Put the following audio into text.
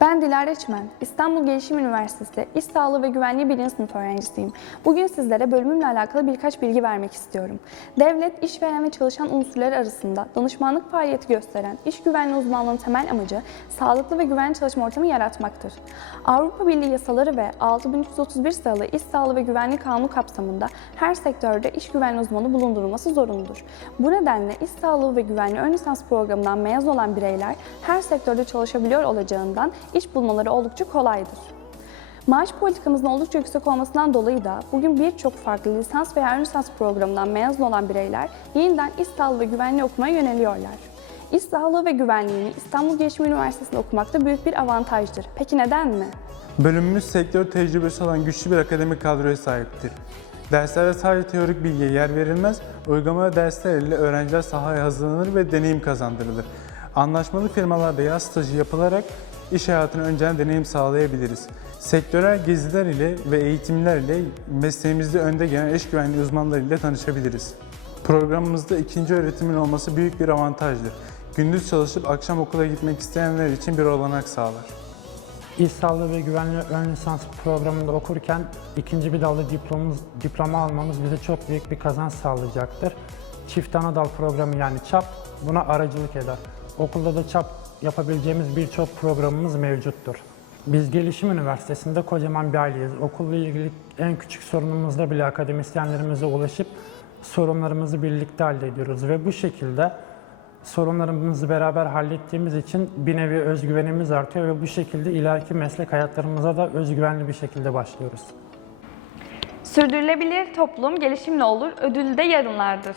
Ben Dilara Çimen, İstanbul Gelişim Üniversitesi İş Sağlığı ve Güvenliği 1. sınıf öğrencisiyim. Bugün sizlere bölümümle alakalı birkaç bilgi vermek istiyorum. Devlet, işveren ve çalışan unsurları arasında danışmanlık faaliyeti gösteren iş güvenliği uzmanlığının temel amacı sağlıklı ve güvenli çalışma ortamı yaratmaktır. Avrupa Birliği yasaları ve 6331 sayılı İş Sağlığı ve Güvenliği Kanunu kapsamında her sektörde iş güvenliği uzmanı bulundurulması zorunludur. Bu nedenle İş Sağlığı ve Güvenliği ön lisans programından mezun olan bireyler her sektörde çalışabiliyor olacağından iş bulmaları oldukça kolaydır. Maaş politikamızın oldukça yüksek olmasından dolayı da bugün birçok farklı lisans veya ön lisans programından mezun olan bireyler yeniden iş sağlığı ve güvenliği okumaya yöneliyorlar. İş sağlığı ve güvenliğini İstanbul Gelişim Üniversitesi'nde okumak da büyük bir avantajdır. Peki neden mi? Bölümümüz sektör tecrübesi olan güçlü bir akademik kadroya sahiptir. Derslerde sadece teorik bilgiye yer verilmez, uygulamalı dersler ile öğrenciler sahaya hazırlanır ve deneyim kazandırılır. Anlaşmalı firmalarda yaz stajı yapılarak iş hayatına önceden deneyim sağlayabiliriz. Sektörel geziler ile ve eğitimler ile mesleğimizde önde gelen iş güvenliği uzmanları ile tanışabiliriz. Programımızda ikinci öğretimin olması büyük bir avantajdır. Gündüz çalışıp akşam okula gitmek isteyenler için bir olanak sağlar. İş Sağlığı ve Güvenliği ön lisans programında okurken ikinci bir dalda diplomamız, diploma almamız bize çok büyük bir kazanç sağlayacaktır. Çift ana dal programı yani ÇAP buna aracılık eder. Okulda da ÇAP yapabileceğimiz birçok programımız mevcuttur. Biz Gelişim Üniversitesi'nde kocaman bir aileyiz. Okulla ilgili en küçük sorunumuzda bile akademisyenlerimize ulaşıp sorunlarımızı birlikte hallediyoruz ve bu şekilde sorunlarımızı beraber hallettiğimiz için bir nevi özgüvenimiz artıyor ve bu şekilde ileriki meslek hayatlarımıza da özgüvenli bir şekilde başlıyoruz. Sürdürülebilir toplum gelişimle olur, ödülü de yarınlardır.